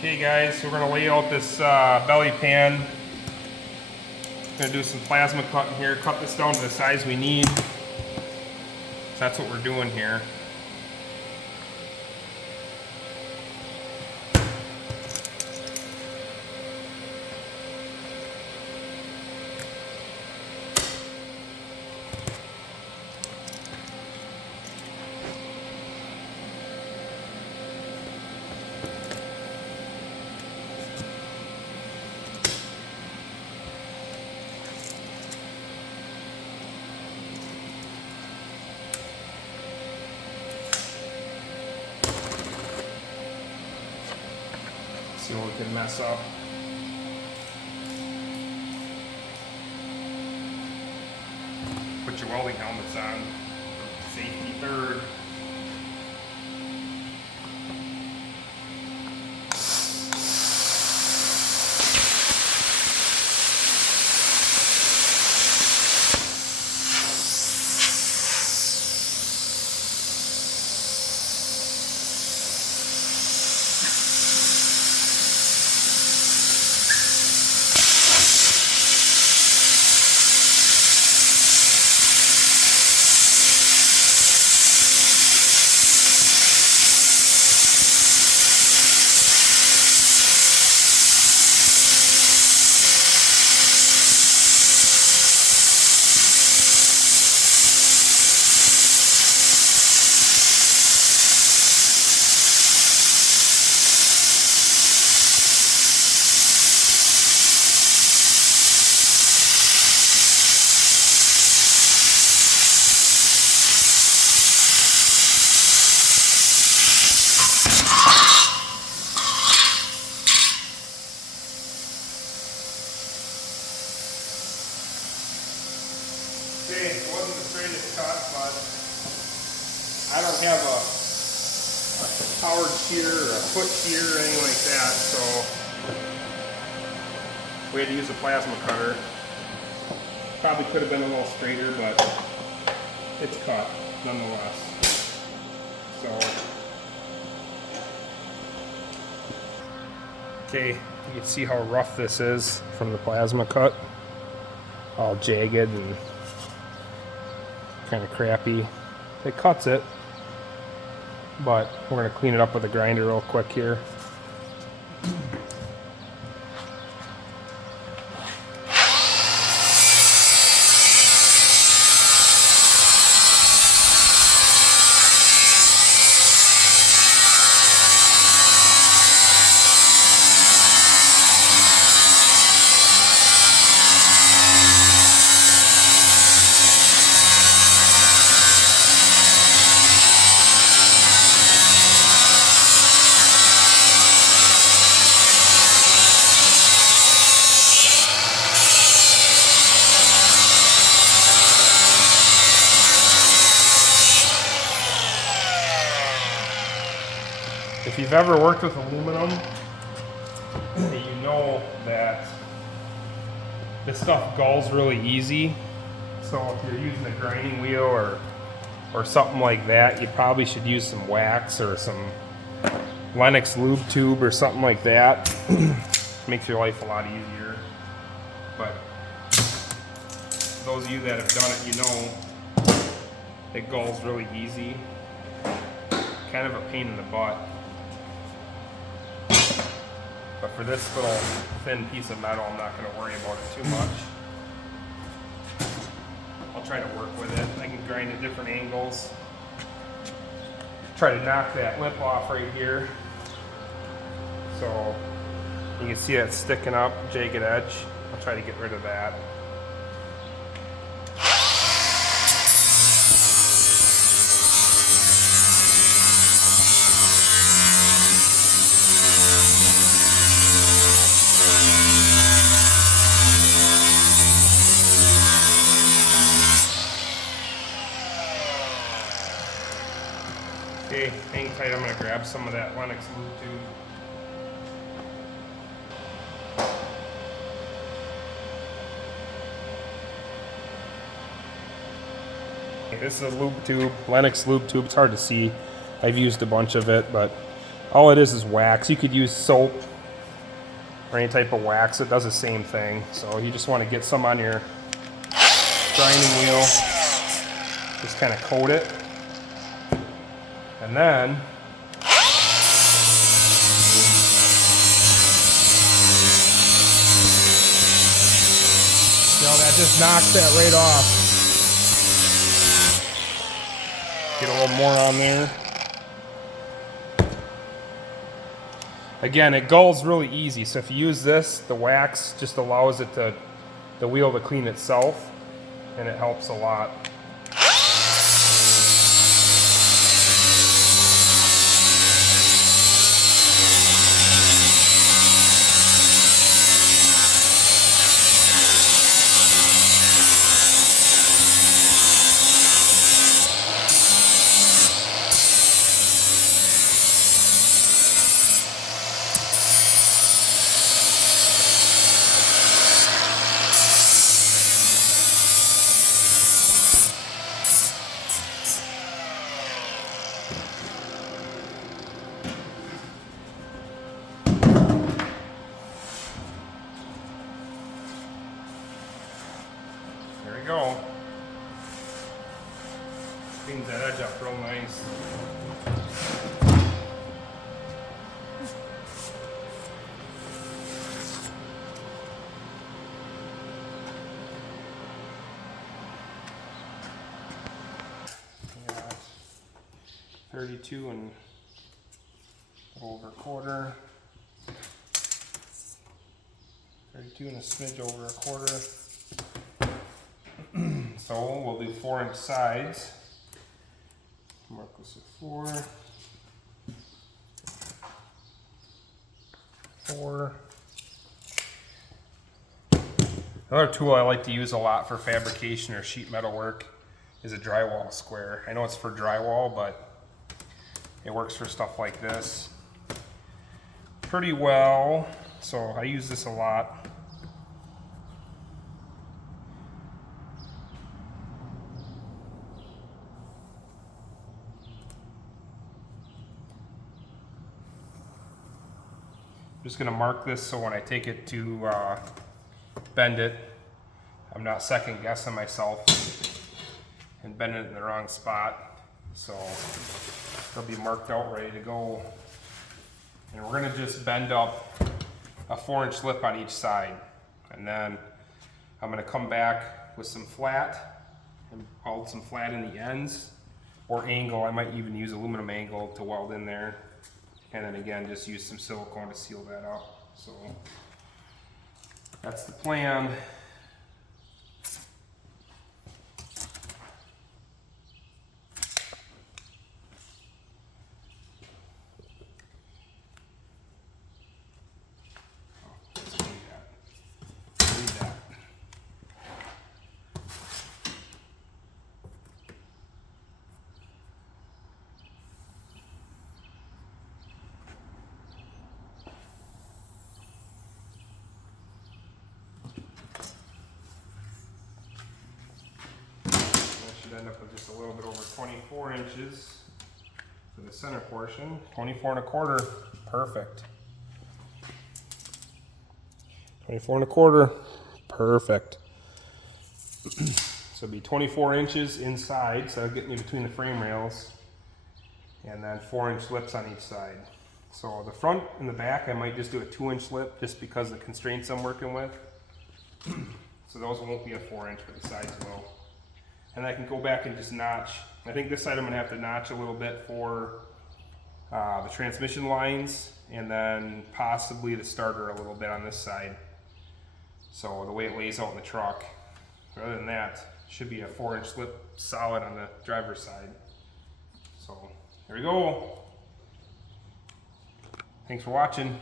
Okay guys, so we're going to lay out this belly pan. Going to do some plasma cutting here, cut this down to the size we need. So that's what we're doing here. See what we can mess up. Put your welding helmets on. Safety third. Okay, it wasn't the straightest cut, but I don't have a powered shear or a foot shear or anything like that, so we had to use a plasma cutter. Probably could have been a little straighter, but it's cut nonetheless. So, okay, you can see how rough this is from the plasma cut. All jagged and kind of crappy. It cuts it, but we're going to clean it up with a grinder real quick here. If you've ever worked with aluminum, you know that this stuff gulls really easy. So if you're using a grinding wheel or something like that, you probably should use some wax or some Lennox lube tube or something like that. Makes your life a lot easier. But those of you that have done it, you know it gulls really easy. Kind of a pain in the butt. But for this little thin piece of metal, I'm not going to worry about it too much. I'll try to work with it. I can grind at different angles. Try to knock that lip off right here. So you can see that sticking up, jagged edge. I'll try to get rid of that. Okay, hang tight, I'm going to grab some of that Lennox lube tube. Okay, this is a lube tube, Lennox lube tube. It's hard to see. I've used a bunch of it, but all it is wax. You could use soap or any type of wax, it does the same thing. So you just want to get some on your grinding wheel, just kind of coat it, and then that just knocks that right off. Get a little more on there. Again, it gulls really easy, so if you use this, the wax just allows it to, the wheel to clean itself, and it helps a lot. There we go. Cleans that edge up real nice. Got 32 and over a quarter. 32 and a smidge over a quarter. So we'll do 4-inch sides. Mark this at 4. 4. Another tool I like to use a lot for fabrication or sheet metal work is a drywall square. I know it's for drywall, but it works for stuff like this pretty well. So I use this a lot. I'm just going to mark this so when I take it to bend it, I'm not second guessing myself and bending it in the wrong spot. So it'll be marked out, ready to go. And we're going to just bend up a 4-inch lip on each side. And then I'm going to come back with some flat and weld some flat in the ends, or angle. I might even use aluminum angle to weld in there. And then again, just use some silicone to seal that up. So that's the plan. End up with just a little bit over 24 inches for the center portion. 24 and a quarter, perfect. 24 and a quarter, perfect. So it'd be 24 inches inside, so it'll get me between the frame rails, and then 4-inch lips on each side. So the front and the back, I might just do a 2-inch lip just because of the constraints I'm working with. So those won't be a 4-inch, but the sides will. And I can go back and just notch. I think this side I'm going to have to notch a little bit for the transmission lines, and then possibly the starter a little bit on this side. So the way it lays out in the truck. Other than that, should be a 4-inch lip solid on the driver's side. So here we go. Thanks for watching.